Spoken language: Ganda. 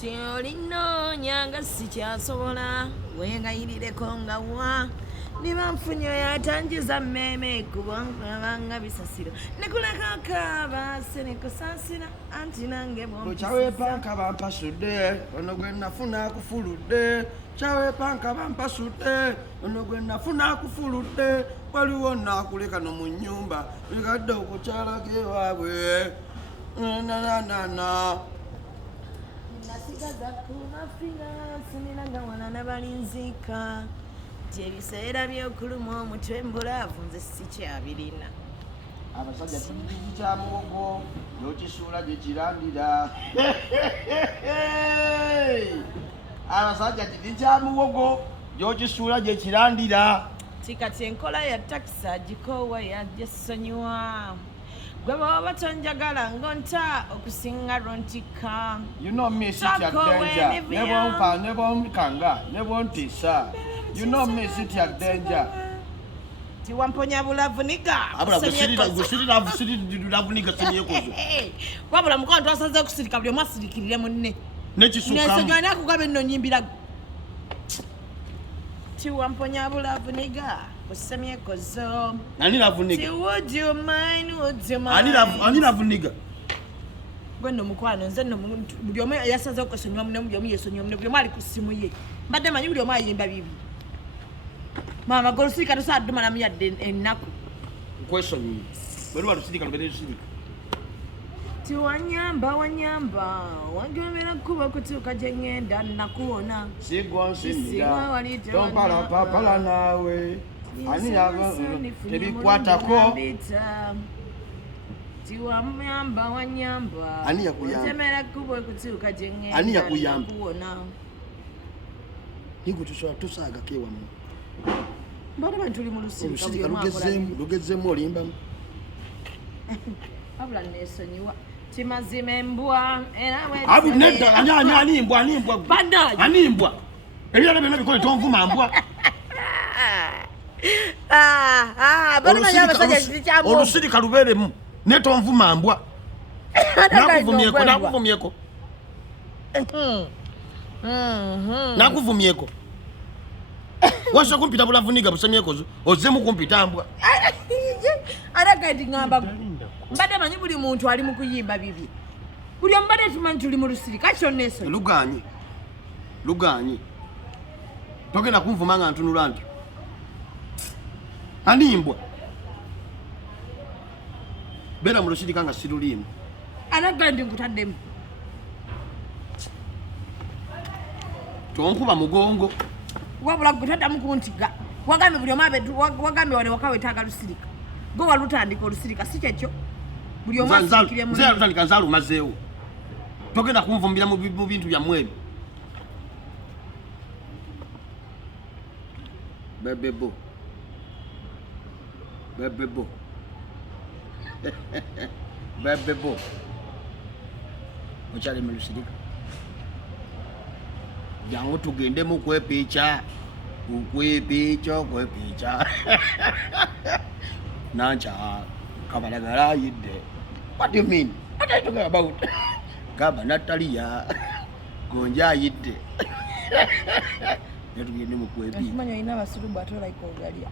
Tiolino nyanga sikyasobola wegayirireko nga wa niba nfunyo yatangiza mmeme kubanga bisasiro nekuleka basenekosasira anti nange chawe panka bampasudde ono gwe nafuna kufuludde chawe panka bampasudde ono gwe nafuna kufuludde waliwo nakuleka no mu nnyumba likadde okukyalage waabwe na nasigaza kumafina siniraga wana nabalinzika ebiseera byokuluma omutwe mbulaavu nze sikyabirina abasajja kidigi kya muwogo n'okisuula gye kirandira abasajja kidigi kya muwogo gy'okisuula gye kirandira tikati enkola ya takisa gikoowa yajjesonyiwa gwe baba batonjagala ngonta okusinga rontika you know me sit at danger nebo mkanga nebo ntisa you know me sit at danger tiwamponya bulavu niga abula gusirira vuniga senyekozo wabula mukono twasaze kusirika buli mwasirikirire munne nekisukamu nesonywa nakugabe nno nyimbira tiwamponya bulavu niga kusemyekozo ani lavuniga would you mind ani lavuniga gwenno mukwano nze nno buli omu yasaze okusonywa munne buli omu yesonywa munne buli omu ali ku ssimu ye mbadde manyi buli omu ayimba bibi mama Olusirika tosadduma namu yadde ennaku nkwesonyiye bwe luba lusirika lubere lusirika tiwanyamba wangemera kuba kutuuka gye ngenda nakuwona sigwansinira tompalapapala naawe ani yago tebikwatako tiwanyamba ani yakuyamba temera kuba kutuuka gye ngenda ani yakuyamba nakuwona ningo tusaagako ewamu mbadde bali tuli mu Lusirika lugezeemu olimbamu wabula nesonyiwa timazima embwa era nedda animbwa ebirala byonna bikole tonvuma mbwa Olusirika lubeeremu ne tonvuma mbwa nakuvumyeko washa kumpita bulavuniga busemyekozo ozemu kumpita mbwa aragadi ngamba mbadde manyi buli muntu ali mu kuyimba bibi buli ombadde tumanyi tuli mu Lusirika kyonneso luganyi togenda kunvuma nga ntunula nti animbwa beera mu Lusirika nga sirulimu aragadi nkutaddemu tonkuba mugongo wabula gutaddamu kuntiga wagambe buli omu wagambe wane wakawetaaga Lusirika gwe walutandika Olusirika si kyekyo buli omu asirikire mu nze yalutandika nze alumazeewo togenda kunvumbira mu bintu byammwe ebyo bebebo okyali mu Lusirika jangu tugende mu kwepiica nancha kabalagala ayidde. What do you mean? What are you talking about? Gaba Natalia gonja ayidde netugende mu kwepiica manyo ina basulubu atola iko galia